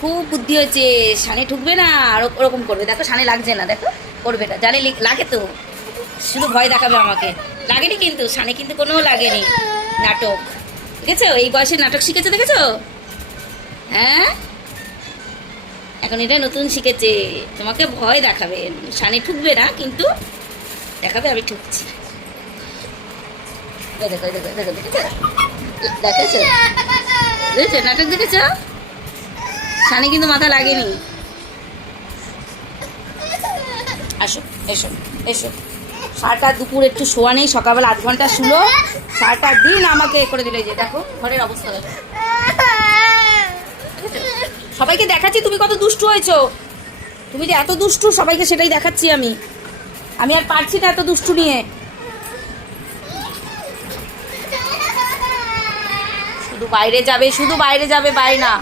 খুব বুদ্ধি হয়েছে, সানে ঠুকবে না আর ওরকম করবে। দেখো সানে লাগছে না, দেখো করবে না, জানে লাগে তো, শুধু ভয় দেখাবে আমাকে। লাগেনি কিন্তু, সানে কিন্তু কোনো লাগেনি। নাটক দেখেছো, এই বয়সে নাটক শিখেছো, দেখেছো? হ্যাঁ, এখন এটা নতুন শিখেছে, তোমাকে ভয় দেখাবে। সানে ঠুকবে না কিন্তু দেখাবে আমি ঠুকছি। দেখো দেখো দেখো, দেখেছো দেখেছো দেখেছো, নাটক দেখেছো? সানে কিন্তু মাথা লাগেনি। আসো, এসো এসো। সারাটা দুপুর একটু শোয়া নেই, সকালবেলা 8 ঘন্টা শুলো, সারাটা দিন আমাকে করে দিলে। যে দেখো ঘরের অবস্থা দেখো। সবাইকে দেখাচ্ছি তুমি কত দুষ্টু হয়েছো। তুমি যে এত দুষ্টু, সবাইকে সেটাই দেখাচ্ছি আমি। আমি আর পারছি না এত দুষ্টু নিয়ে। শুধু বাইরে যাবে, শুধু বাইরে যাবে, বাইরে না।